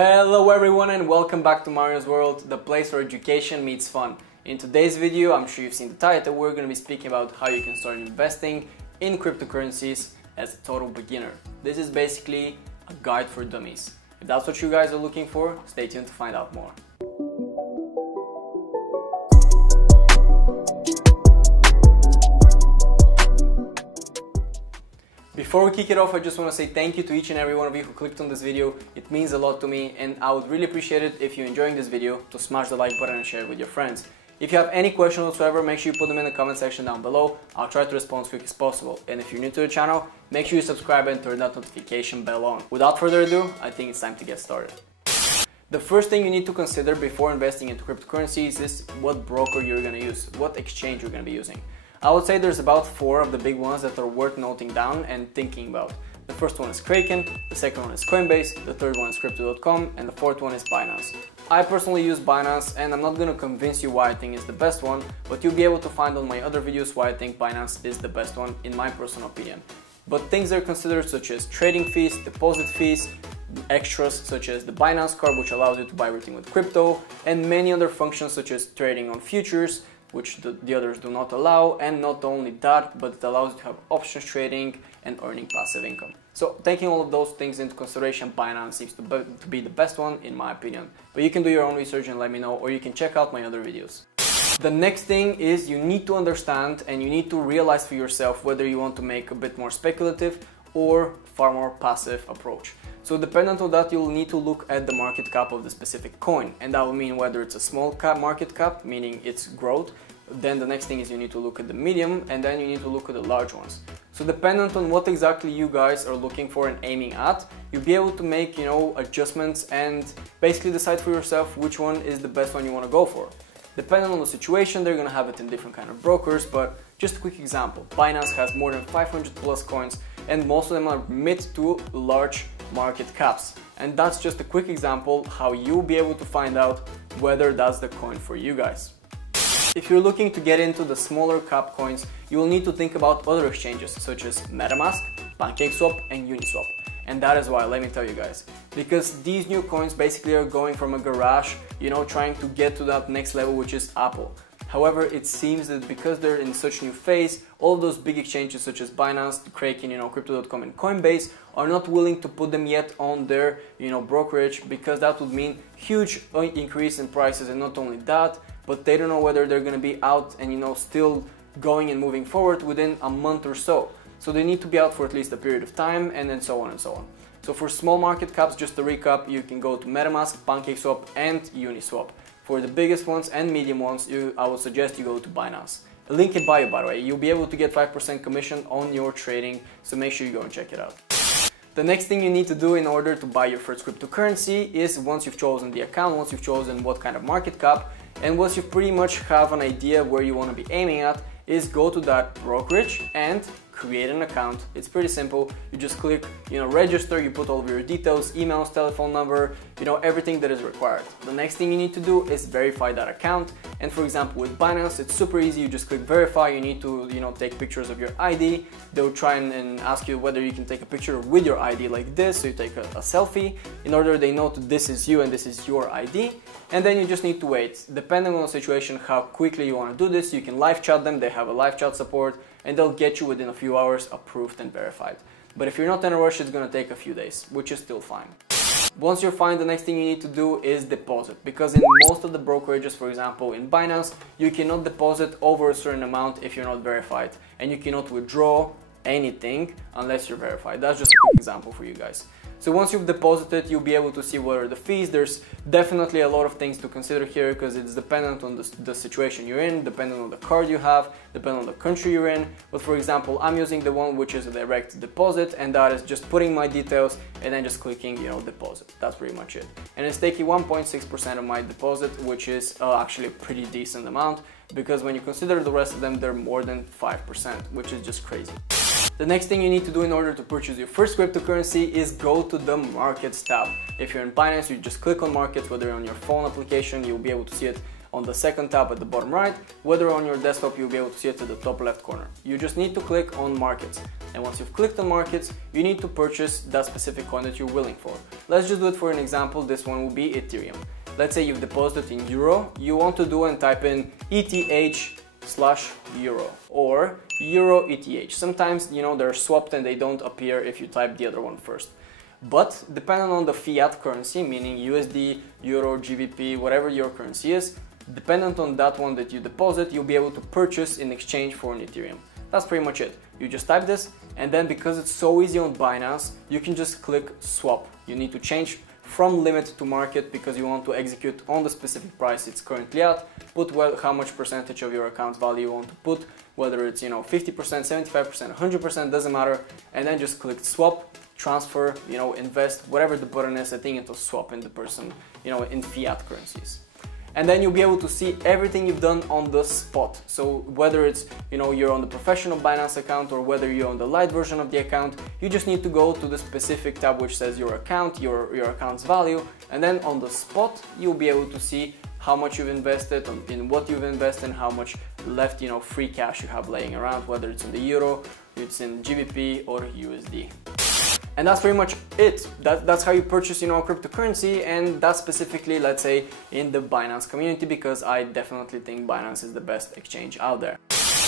Hello everyone and welcome back to Mario's World, the place where education meets fun. In today's video, I'm sure you've seen the title, we're going to be speaking about how you can start investing in cryptocurrencies as a total beginner. This is basically a guide for dummies. If that's what you guys are looking for, stay tuned to find out more. Before we kick it off, I just want to say thank you to each and every one of you who clicked on this video. It means a lot to me and I would really appreciate it if you're enjoying this video to smash the like button and share it with your friends. If you have any questions whatsoever, make sure you put them in the comment section down below. I'll try to respond as quick as possible. And if you're new to the channel, make sure you subscribe and turn that notification bell on. Without further ado, I think it's time to get started. The first thing you need to consider before investing into cryptocurrencies is what broker you're going to use, what exchange you're going to be using. I would say there's about 4 of the big ones that are worth noting down and thinking about. The first one is Kraken, the second one is Coinbase, the third one is Crypto.com, and the fourth one is Binance. I personally use Binance and I'm not going to convince you why I think it's the best one, but you'll be able to find on my other videos why I think Binance is the best one in my personal opinion. But things that are considered such as trading fees, deposit fees, extras such as the Binance card which allows you to buy everything with crypto, and many other functions such as trading on futures, which the others do not allow, and not only that, but it allows you to have options trading and earning passive income. So taking all of those things into consideration, Binance seems to be the best one in my opinion. But you can do your own research and let me know, or you can check out my other videos. The next thing is you need to understand and you need to realize for yourself whether you want to make a bit more speculative or far more passive approach. So dependent on that, you'll need to look at the market cap of the specific coin, and that will mean whether it's a small cap market cap, meaning its growth. Then the next thing is you need to look at the medium, and then you need to look at the large ones. So dependent on what exactly you guys are looking for and aiming at, you'll be able to make, adjustments and basically decide for yourself which one is the best one you want to go for. Depending on the situation, they're going to have it in different kind of brokers, but just a quick example. Binance has more than 500 plus coins and most of them are mid to large market caps. And that's just a quick example how you'll be able to find out whether that's the coin for you guys. If you're looking to get into the smaller cap coins, you will need to think about other exchanges such as MetaMask, PancakeSwap and Uniswap. And that is why, let me tell you guys, because these new coins basically are going from a garage, trying to get to that next level, which is Apple. However, it seems that because they're in such new phase, all of those big exchanges such as Binance, Kraken, Crypto.com and Coinbase are not willing to put them yet on their, brokerage, because that would mean huge increase in prices. And not only that, but they don't know whether they're going to be out and, still going and moving forward within a month or so. So they need to be out for at least a period of time, and then so on and so on. So for small market caps, just to recap, you can go to MetaMask, PancakeSwap and Uniswap. For the biggest ones and medium ones, I would suggest you go to Binance. A link in bio, by the way. You'll be able to get 5% commission on your trading, so make sure you go and check it out. The next thing you need to do in order to buy your first cryptocurrency is, once you've chosen the account, once you've chosen what kind of market cap, and once you pretty much have an idea where you want to be aiming at, is go to that brokerage and create an account. It's pretty simple. You just click, register, you put all of your details, emails, telephone number, everything that is required. The next thing you need to do is verify that account. And for example, with Binance, it's super easy. You just click verify. You need to, take pictures of your ID. They'll try and ask you whether you can take a picture with your ID like this. So you take a selfie in order they know that this is you and this is your ID. And then you just need to wait. Depending on the situation, how quickly you want to do this, you can live chat them. They have a live chat support and they'll get you within a few hours approved and verified. But if you're not in a rush, it's going to take a few days, which is still fine. Once you're fine, the next thing you need to do is deposit, because in most of the brokerages, for example in Binance, you cannot deposit over a certain amount if you're not verified, and you cannot withdraw anything unless you're verified. That's just a quick example for you guys. So once you've deposited, you'll be able to see what are the fees. There's definitely a lot of things to consider here because it's dependent on the situation you're in, dependent on the card you have, depending on the country you're in. But for example, I'm using the one which is a direct deposit, and that is just putting my details and then just clicking, deposit. That's pretty much it. And it's taking 1.6% of my deposit, which is actually a pretty decent amount, because when you consider the rest of them, they're more than 5%, which is just crazy. The next thing you need to do in order to purchase your first cryptocurrency is go to the Markets tab. If you're in Binance, you just click on Markets, whether on your phone application, you'll be able to see it on the second tab at the bottom right, whether on your desktop you'll be able to see it at the top left corner. You just need to click on markets, and once you've clicked on markets, you need to purchase that specific coin that you're willing for. Let's just do it for an example. This one will be Ethereum. Let's say you've deposited in euro, you want to do and type in ETH/euro or euro ETH. Sometimes, you know, they're swapped and they don't appear if you type the other one first. But depending on the fiat currency, meaning USD, euro, GBP, whatever your currency is, dependent on that one that you deposit, you'll be able to purchase in exchange for an Ethereum. That's pretty much it. You just type this, and then because it's so easy on Binance, you can just click swap. You need to change from limit to market because you want to execute on the specific price it's currently at. Put how much percentage of your account value you want to put, whether it's 50%, 75%, 100%, doesn't matter, and then just click swap, transfer, invest, whatever the button is. I think it'll swap in the person, in fiat currencies. And then you'll be able to see everything you've done on the spot. So whether it's, you're on the professional Binance account or whether you're on the light version of the account, you just need to go to the specific tab which says your account, your account's value, and then on the spot, you'll be able to see how much you've invested, in what you've invested, and how much left, free cash you have laying around, whether it's in the euro, it's in GBP or USD. And that's pretty much it. That's how you purchase, cryptocurrency, and that's specifically, let's say, in the Binance community, because I definitely think Binance is the best exchange out there.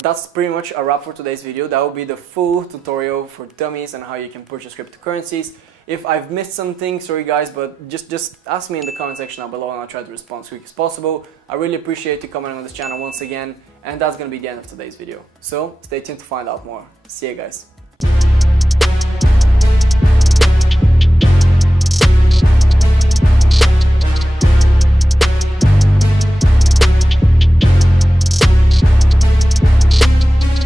That's pretty much a wrap for today's video. That will be the full tutorial for dummies on how you can purchase cryptocurrencies. If I've missed something, sorry guys, but just ask me in the comment section down below and I'll try to respond as quick as possible. I really appreciate you coming on this channel once again, and that's gonna be the end of today's video. So stay tuned to find out more. See you guys.